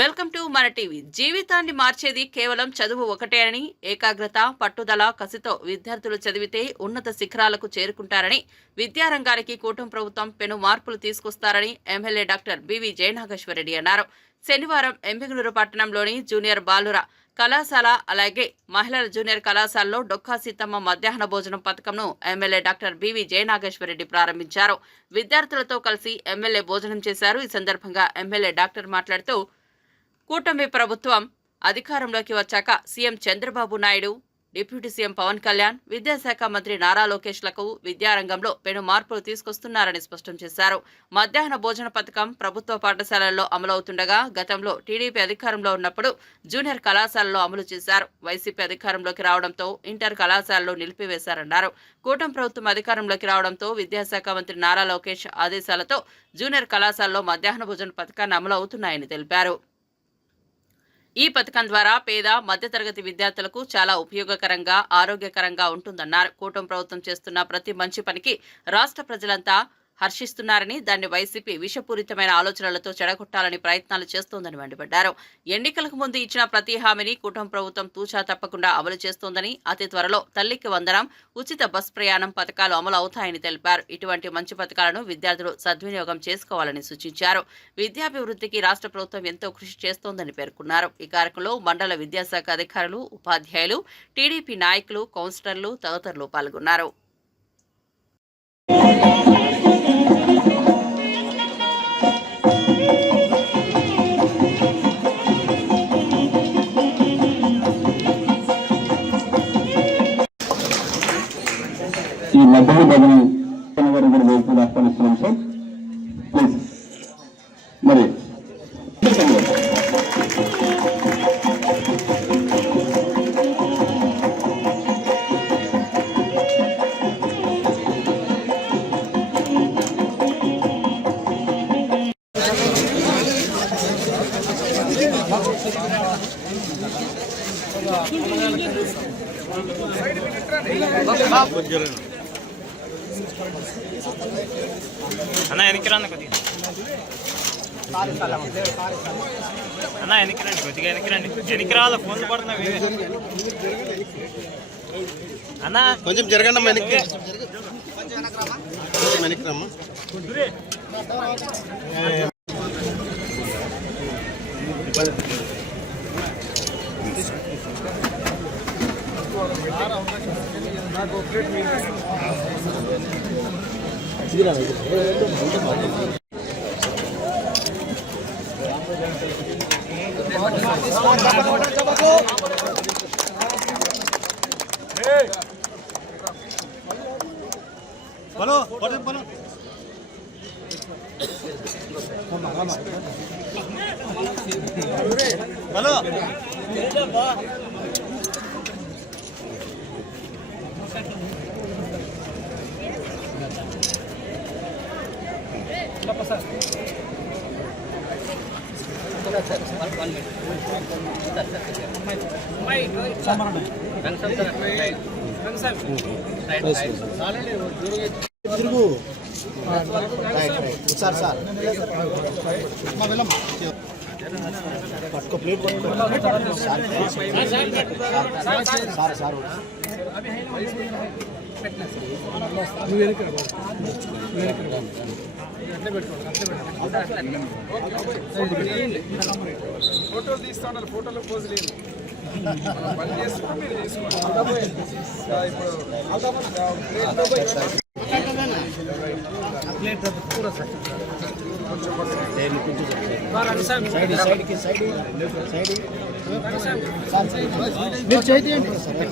Welcome to మన TV. జీవితాన్ని మార్చేది కేవలం చదువు ఒకటే అని, ఏకాగ్రత, పట్టుదల, కసితో విద్యార్థులు చదివితే ఉన్నత శిఖరాలకు చేరుకుంటారని, విద్యారంగానికి కూటమి ప్రభుత్వం పెను మార్పులు తీసుకొస్తారని ఎమ్మెల్యే డాక్టర్ బివి జయనాగేశ్వరరెడ్డి అన్నారు. శనివారం ఎమ్మిగనూరు పట్టణంలోని జూనియర్ బాలుర కళాశాల అలాగే మహిళల జూనియర్ కళాశాలలో డొక్కా సీతమ్మ మధ్యాహ్న భోజనం పథకంను ఎమ్మెల్యే డాక్టర్ బివి జయనాగేశ్వరరెడ్డి ప్రారంభించారు. విద్యార్థులతో కలిసి ఎమ్మెల్యే భోజనం చేశారు. ఈ సందర్భంగా ఎమ్మెల్యే డాక్టర్ మాట్లాడుతూ, కూటమి ప్రభుత్వం అధికారంలోకి వచ్చాక CM Chandrababu Naidu, deputy CM Pawan Kalyan, విద్యాశాఖ మంత్రి నారా లోకేష్లకు విద్యారంగంలో పెను మార్పులు తీసుకొస్తున్నారని స్పష్టం చేశారు. మధ్యాహ్న భోజన పథకం ప్రభుత్వ పాఠశాలల్లో అమలవుతుండగా గతంలో టీడీపీ అధికారంలో ఉన్నప్పుడు జూనియర్ కళాశాలలో అమలు చేశారు. వైసీపీ అధికారంలోకి రావడంతో ఇంటర్ కళాశాలలో నిలిపివేశారన్నారు. కూటమి ప్రభుత్వం అధికారంలోకి రావడంతో విద్యాశాఖ మంత్రి నారా లోకేష్ ఆదేశాలతో జూనియర్ కళాశాలలో మధ్యాహ్న భోజన పథకాన్ని అమలు అవుతున్నాయని తెలిపారు. ఈ పథకం ద్వారా పేద మధ్యతరగతి విద్యార్థులకు చాలా ఉపయోగకరంగా, ఆరోగ్యకరంగా ఉంటుందన్నారు. కూటమి ప్రభుత్వం చేస్తున్న ప్రతి మంచి పనికి రాష్ట్ర ప్రజలంతా హర్షిస్తున్నారని, దాన్ని వైసీపీ విషపూరితమైన ఆలోచనలతో చెడగొట్టాలని ప్రయత్నాలు చేస్తోందని మండిపడ్డారు. ఎన్నికలకు ముందు ఇచ్చిన ప్రతి హామీని కూటమి ప్రభుత్వం తూచా తప్పకుండా అమలు చేస్తోందని, అతి త్వరలో తల్లికి వందనం, ఉచిత బస్ ప్రయాణం పథకాలు అమలు అవుతాయని తెలిపారు. ఇటువంటి మంచి పథకాలను విద్యార్థులు సద్వినియోగం చేసుకోవాలని సూచించారు. విద్యాభివృద్ధికి రాష్ట్ర ప్రభుత్వం ఎంతో కృషి చేస్తోందని పేర్కొన్నారు. ఈ కార్యక్రమంలో మండల విద్యాశాఖ అధికారులు, ఉపాధ్యాయులు, టీడీపీ నాయకులు, కౌన్సిలర్లు తదితరులు పాల్గొన్నారు. ఈ మధ్యలో బదులు గారు కూడా వేసుకుని ఆహ్వానిస్తున్నాం సార్. ప్లీజ్ మరి అన్న వెనక్కి రండి కొద్దిగా, అన్న వెనక్కి రండి, కొద్దిగా వెనక్కి రండి, వెనక్కి రావాలి, ఫోన్ పడుతున్నావు అన్న, కొంచెం జరగండి అమ్మా, వెనక్కి వెనక్కి రమ్మా. బలో బలో బలో తిరుగు సార్ సార్ పట్టుకో, ప్లేట్ పట్టుకో సార్ సార్ ఫోటోలు తీస్తా ఉన్నారు, ఫోటోలో పోజు లేదు, పని చేసుకుని మీరు తీసుకోండి.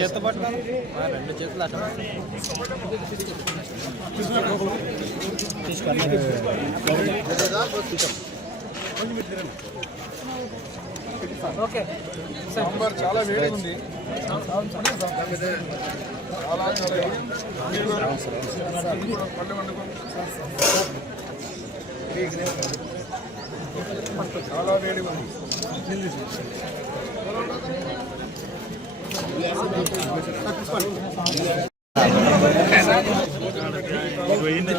చేత పట్టాలి, రెండు చేతులు సాంబార్ చాలా వేడి ఉంది, పళ్ళు వండుకోండి, చాలా వేడి ఉంది. పోయింది.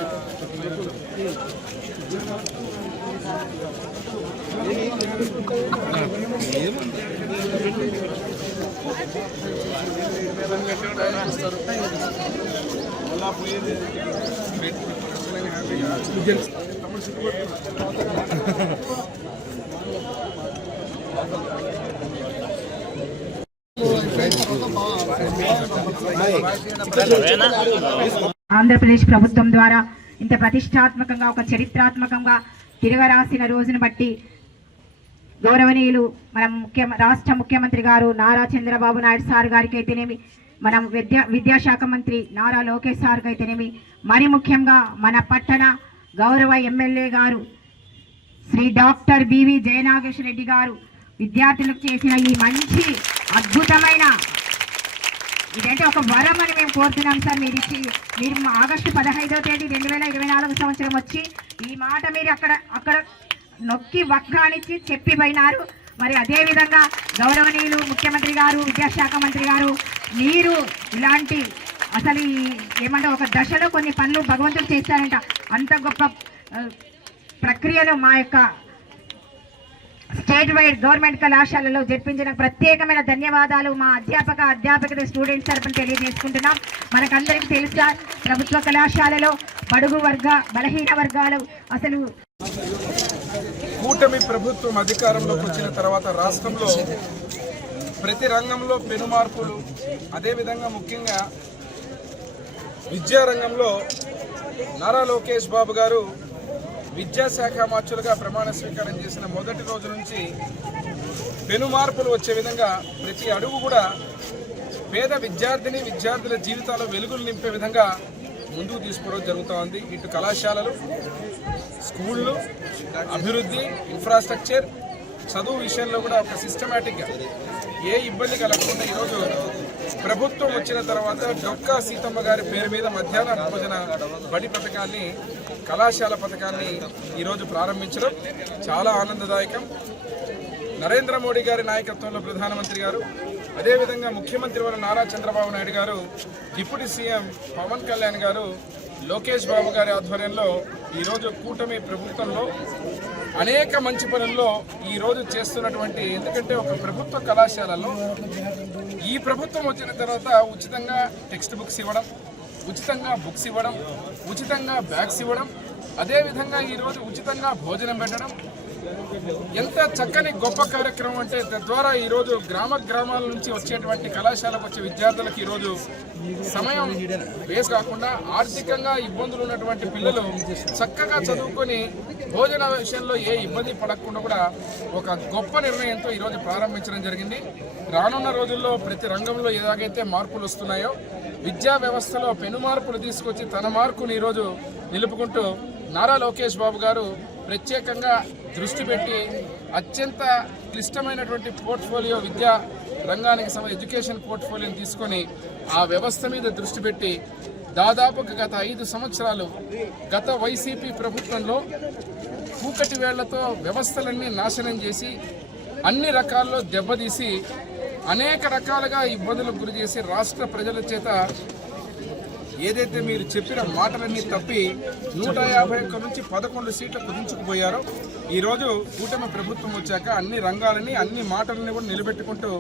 ఆంధ్రప్రదేశ్ ప్రభుత్వం ద్వారా ఇంత ప్రతిష్టాత్మకంగా ఒక చరిత్రాత్మకంగా తిరగరాసిన రోజును బట్టి గౌరవనీయులు మనం రాష్ట్ర ముఖ్యమంత్రి గారు నారా చంద్రబాబు నాయుడు సార్ గారికి అయితేనేమి, మనం విద్యాశాఖ మంత్రి నారా లోకేష్ సార్కి అయితేనేమి, మరి ముఖ్యంగా మన పట్టణ గౌరవ ఎమ్మెల్యే గారు శ్రీ డాక్టర్ బివి జయనాగేశ్వర రెడ్డి గారు విద్యార్థులకు చేసిన ఈ మంచి అద్భుతమైన ఇదంటే ఒక వరం అని మేము కోరుతున్నాం సార్. మీరు ఆగస్టు 15వ తేదీ 2024 సంవత్సరం వచ్చి ఈ మాట మీరు అక్కడ నొక్కి వక్కానిచ్చి చెప్పి పోయినారు. మరి అదేవిధంగా గౌరవనీయులు ముఖ్యమంత్రి గారు, విద్యాశాఖ మంత్రి గారు, మీరు ఇలాంటి అసలు ఏమంటే ఒక దశలో కొన్ని పనులు భగవంతుడు చేశారంట. అంత గొప్ప ప్రక్రియలో మా యొక్క స్టేట్ వైడ్ గవర్నమెంట్ కళాశాలలో జరిపించిన ప్రత్యేకమైన ధన్యవాదాలు మా అధ్యాపక స్టూడెంట్స్ తరపున తెలియజేసుకుంటున్నాం. మనకందరికీ తెలుసా, ప్రభుత్వ కళాశాలలో బడుగు బలహీన వర్గాలు అసలు కూటమి ప్రభుత్వం అధికారంలోకి వచ్చిన తర్వాత రాష్ట్రంలో ప్రతి రంగంలో పెను మార్పులు, అదేవిధంగా ముఖ్యంగా విద్యారంగంలో నారా లోకేష్ బాబు గారు విద్యాశాఖ మార్చులుగా ప్రమాణ స్వీకారం చేసిన మొదటి రోజు నుంచి పెను మార్పులు వచ్చే విధంగా ప్రతి అడుగు కూడా పేద విద్యార్థుల జీవితాల్లో వెలుగులు నింపే విధంగా ముందుకు తీసుకోవడం జరుగుతూ ఉంది. ఇటు కళాశాలలు, స్కూళ్ళు, అభివృద్ధి, ఇన్ఫ్రాస్ట్రక్చర్, చదువు విషయంలో కూడా ఒక సిస్టమేటిక్గా ఏ ఇబ్బంది కలగకుండా ఈరోజు ప్రభుత్వం వచ్చిన తర్వాత డొక్కా సీతమ్మ గారి పేరు మీద మధ్యాహ్న భోజన బడి పథకాన్ని, కళాశాల పథకాన్ని ఈరోజు ప్రారంభించడం చాలా ఆనందదాయకం. నరేంద్ర మోడీ గారి నాయకత్వంలో ప్రధానమంత్రి గారు, అదేవిధంగా ముఖ్యమంత్రి వారు నారా చంద్రబాబు నాయుడు గారు, డిప్యూటీ సీఎం పవన్ కళ్యాణ్ గారు, లోకేష్ బాబు గారి ఆధ్వర్యంలో ఈరోజు కూటమి ప్రభుత్వంలో అనేక మంచి పనుల్లో ఈరోజు చేస్తున్నటువంటి, ఎందుకంటే ఒక ప్రభుత్వ కళాశాలలో ఈ ప్రభుత్వం వచ్చిన తర్వాత ఉచితంగా టెక్స్ట్ బుక్స్ ఇవ్వడం, ఉచితంగా బుక్స్ ఇవ్వడం, ఉచితంగా బ్యాగ్స్ ఇవ్వడం, అదేవిధంగా ఈరోజు ఉచితంగా భోజనం పెట్టడం ఎంత చక్కని గొప్ప కార్యక్రమం అంటే, తద్వారా ఈరోజు గ్రామాల నుంచి వచ్చేటువంటి కళాశాలకు వచ్చే విద్యార్థులకు ఈరోజు సమయం వేస్ట్ కాకుండా ఆర్థికంగా ఇబ్బందులు ఉన్నటువంటి పిల్లలు చక్కగా చదువుకొని భోజన విషయంలో ఏ ఇబ్బంది పడకుండా కూడా ఒక గొప్ప నిర్ణయంతో ఈరోజు ప్రారంభించడం జరిగింది. రానున్న రోజుల్లో ప్రతి రంగంలో ఎలాగైతే మార్పులు వస్తున్నాయో విద్యా వ్యవస్థలో పెను మార్పులు తీసుకొచ్చి తన మార్కును ఈరోజు నిలుపుకుంటూ నారా లోకేష్ బాబు గారు ప్రత్యేకంగా దృష్టి పెట్టి అత్యంత క్లిష్టమైనటువంటి పోర్ట్ఫోలియో విద్యా రంగానికి ఎడ్యుకేషన్ పోర్ట్ఫోలియోని తీసుకొని ఆ వ్యవస్థ మీద దృష్టి పెట్టి దాదాపుగా గత 5 సంవత్సరాలు గత వైసీపీ ప్రభుత్వంలో కూకటి వేళ్లతో వ్యవస్థలన్నీ నాశనం చేసి అన్ని రకాల్లో దెబ్బతీసి అనేక రకాలుగా ఇబ్బందులకు గురి చేసి రాష్ట్ర ప్రజల చేత ఏదైతే మీరు చెప్పిన మాటలన్నీ తప్పి 151 నుంచి 11 సీట్లు కుదించుకుపోయారో ఈరోజు కూటమి ప్రభుత్వం వచ్చాక అన్ని రంగాలని, అన్ని మాటలని కూడా నిలబెట్టుకుంటూ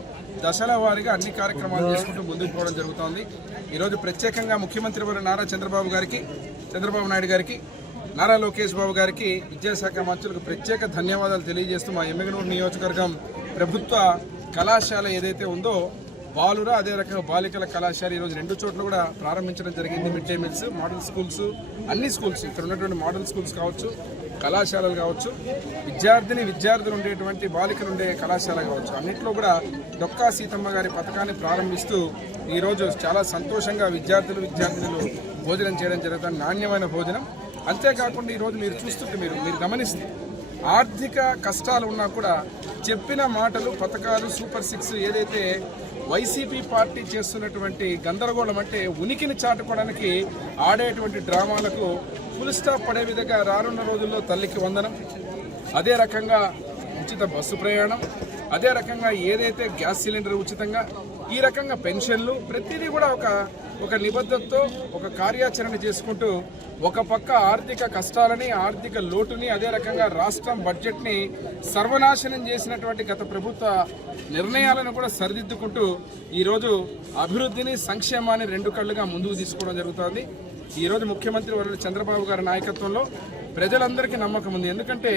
దశల వారీగా అన్ని కార్యక్రమాలు చేసుకుంటూ ముందుకు పోవడం జరుగుతోంది. ఈరోజు ప్రత్యేకంగా ముఖ్యమంత్రి వారు నారా చంద్రబాబు నాయుడు గారికి, నారా లోకేష్ బాబు గారికి, విద్యాశాఖ మంత్రులకు ప్రత్యేక ధన్యవాదాలు తెలియజేస్తూ మా ఎమ్మిగనూరు నియోజకవర్గం ప్రభుత్వ కళాశాల ఏదైతే ఉందో బాలుర, అదే రకంగా బాలికల కళాశాల ఈరోజు 2 చోట్ల కూడా ప్రారంభించడం జరిగింది. Mid day meals, model schools, అన్ని స్కూల్స్, ఇక్కడ ఉన్నటువంటి మోడల్ స్కూల్స్ కావచ్చు, కళాశాలలు కావచ్చు, విద్యార్థులు ఉండేటువంటి బాలికలు ఉండే కళాశాల కావచ్చు, అన్నింటిలో కూడా డొక్కా సీతమ్మ గారి పథకాన్ని ప్రారంభిస్తూ ఈరోజు చాలా సంతోషంగా విద్యార్థులు భోజనం చేయడం జరుగుతుంది. నాణ్యమైన భోజనం. అంతేకాకుండా ఈరోజు మీరు చూస్తుంటే మీరు గమనిస్తే ఆర్థిక కష్టాలు ఉన్నా కూడా చెప్పిన మాటలు, పథకాలు, సూపర్ 6 ఏదైతే వైసీపీ పార్టీ చేస్తున్నటువంటి గందరగోళం అంటే ఉనికిని చాటుకోవడానికి ఆడేటువంటి డ్రామాలకు ఫుల్ స్టాప్ పడే విధంగా రానున్న రోజుల్లో తల్లికి వందనం, అదే రకంగా ఉచిత బస్సు ప్రయాణం, అదే రకంగా ఏదైతే గ్యాస్ సిలిండర్ ఉచితంగా, ఈ రకంగా పెన్షన్లు, ప్రతిదీ కూడా ఒక ఒక నిబద్ధతతో ఒక కార్యాచరణ చేసుకుంటూ ఒక పక్క ఆర్థిక కష్టాలని, ఆర్థిక లోటుని, అదే రకంగా రాష్ట్రం బడ్జెట్ని సర్వనాశనం చేసినటువంటి గత ప్రభుత్వ నిర్ణయాలను కూడా సరిదిద్దుకుంటూ ఈరోజు అభివృద్ధిని, సంక్షేమాన్ని రెండు కళ్ళుగా ముందుకు తీసుకోవడం జరుగుతోంది. ఈరోజు ముఖ్యమంత్రి వర్యులు చంద్రబాబు గారి నాయకత్వంలో ప్రజలందరికీ నమ్మకం ఉంది. ఎందుకంటే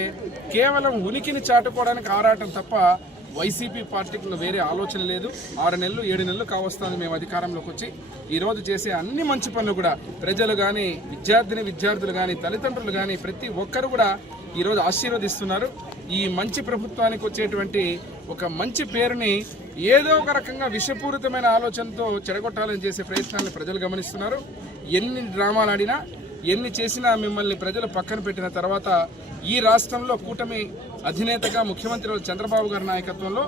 కేవలం ఉనికిని చాటుకోవడానికి ఆరాటం తప్ప వైసీపీ పార్టీకి వేరే ఆలోచన లేదు. 6 నెలలు 7 నెలలు కావస్తుంది మేము అధికారంలోకి వచ్చి. ఈరోజు చేసే అన్ని మంచి పనులు కూడా ప్రజలు కానీ, విద్యార్థులు కానీ, తల్లిదండ్రులు కానీ ప్రతి ఒక్కరు కూడా ఈరోజు ఆశీర్వదిస్తున్నారు. ఈ మంచి ప్రభుత్వానికి వచ్చేటువంటి ఒక మంచి పేరుని ఏదో ఒక రకంగా విషపూరితమైన ఆలోచనతో చెడగొట్టాలని చేసే ప్రయత్నాలను ప్రజలు గమనిస్తున్నారు. ఎన్ని డ్రామాలు ఆడినా, ఎన్ని చేసినా మిమ్మల్ని ప్రజలు పక్కన పెట్టిన తర్వాత ఈ రాష్ట్రంలో కూటమి అధినేతగా ముఖ్యమంత్రి చంద్రబాబు గారి నాయకత్వంలో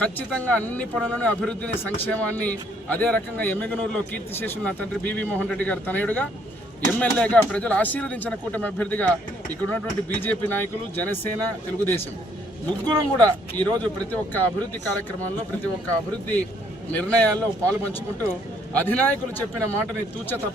ఖచ్చితంగా అన్ని పనులను, అభివృద్ధిని, సంక్షేమాన్ని, అదే రకంగా ఎమ్మెగనూరులో కీర్తిశేషులు నా తండ్రి బివి మోహన్ రెడ్డి గారి తనయుడుగా, ఎమ్మెల్యేగా ప్రజలు ఆశీర్వదించిన కూటమి అభ్యర్థిగా ఇక్కడ ఉన్నటువంటి బీజేపీ నాయకులు, జనసేన, తెలుగుదేశం ముగ్గురం కూడా ఈరోజు ప్రతి ఒక్క అభివృద్ధి కార్యక్రమంలో, ప్రతి ఒక్క అభివృద్ధి నిర్ణయాల్లో పాలు పంచుకుంటూ అధినాయకులు చెప్పిన మాటని తూచ